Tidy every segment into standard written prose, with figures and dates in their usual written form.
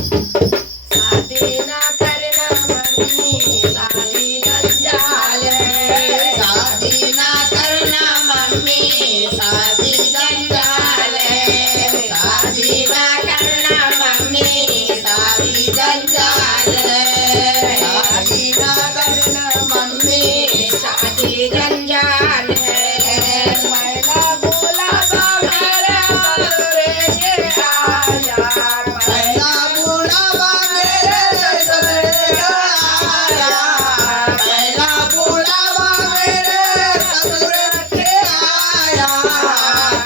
शादी ना करना मम्मी शादी जंजाल है। शादी ना करना मम्मी शादी जंजाल है। शादी ना करना मम्मी शादी जंजाल है। शादी ना करना मम्मी शादी जंजाल है। पहला बोला मेरे ससुरे के आया। पहला बुढ़ावा मेरे ससुरे आया। पहला बुढ़ावा मेरे ससुरे के आया।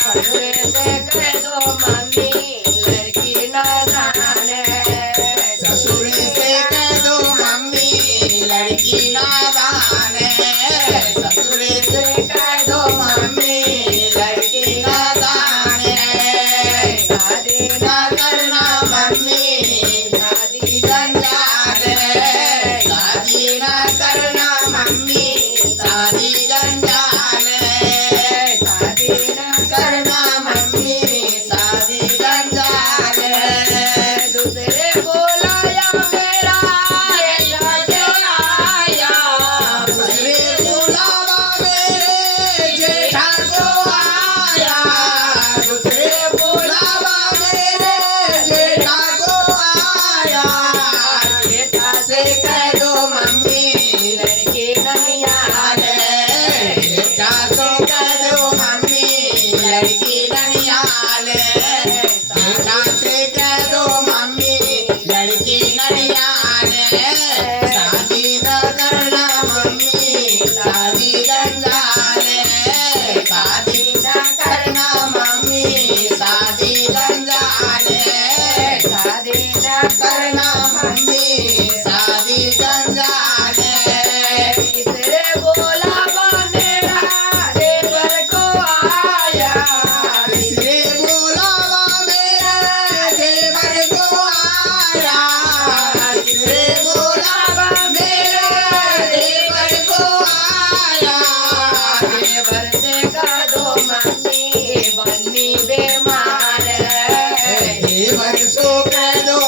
ससुरे से कह दो मम्मी लड़की नादान है। ससुर से कह दो मम्मी लड़की नादान है। ससुर से कह दो मम्मी लड़की नादान है। शादी ना करना मम्मी शादी जंजाल है। शादी ना करना मम्मी शादी जंजाल है। शादी ना करना मम्मी शादी जंजाल है। दूसरे बोलाया मेरा जेठा जो आया। दूसरे बुलावा मेरे जेठा को आया। दूसरे बुलावा मेरे जेठा को आया। जेठा से कह दो मम्मी लड़की नहीं आल है। जेठा से कह दो मम्मी लड़की ननियाल है। जेठा से कह दो मम्मी लड़की ननियाल है। शादी न करना मम्मी शादी जंजाल है। शादी न करना मम्मी शादी जंजाल है। शादी ना करना मम्मी शादी जंजाल है। तीसरे बोलावा मेरा देवर को आया। तीसरे बुलावा मेरे देवर को आया। तीसरे बुलावा मेरे देवर को आया। देवर से कह दो मम्मी बन्नी बीमार है। देवर सो कह दो